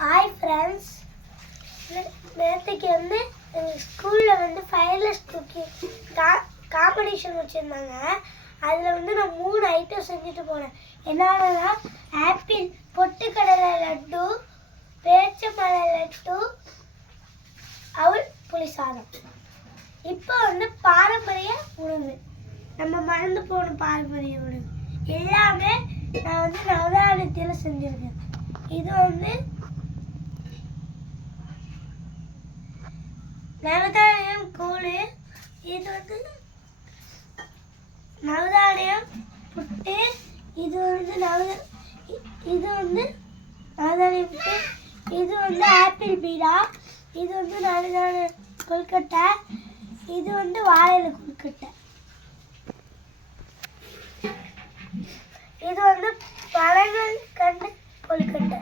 Hi friends, நேற்றுக்கு வந்து எங்கள் ஸ்கூலில் வந்து ஃபயர்லெஸ் தூக்கி காம்படிஷன் வச்சுருந்தாங்க. அதில் வந்து நான் 3 ஐட்டம் செஞ்சுட்டு போனேன். என்னன்னா ஆப்பிள், பொட்டுக்கடலை லட்டு, பேரிச்சம்பழ லட்டு, அவல் புளி சாதம். இப்போ வந்து பாரம்பரிய உணவு, நம்ம மறந்து போன பாரம்பரிய உணவு எல்லாமே நான் வந்து நவதானியத்தில் செஞ்சுருக்கேன். இது வந்து நவதானியம் கூழ், இது வந்து நவதானியம் புட்டு, இது வந்து நவதானியம் புட்டு, இது வந்து ஆப்பிள் பீடா, இது வந்து நவதானிய கொழுக்கட்டை, இது வந்து வாழையில கொழுக்கட்டை, இது வந்து பழங்கள் கண்டு கொழுக்கட்டை.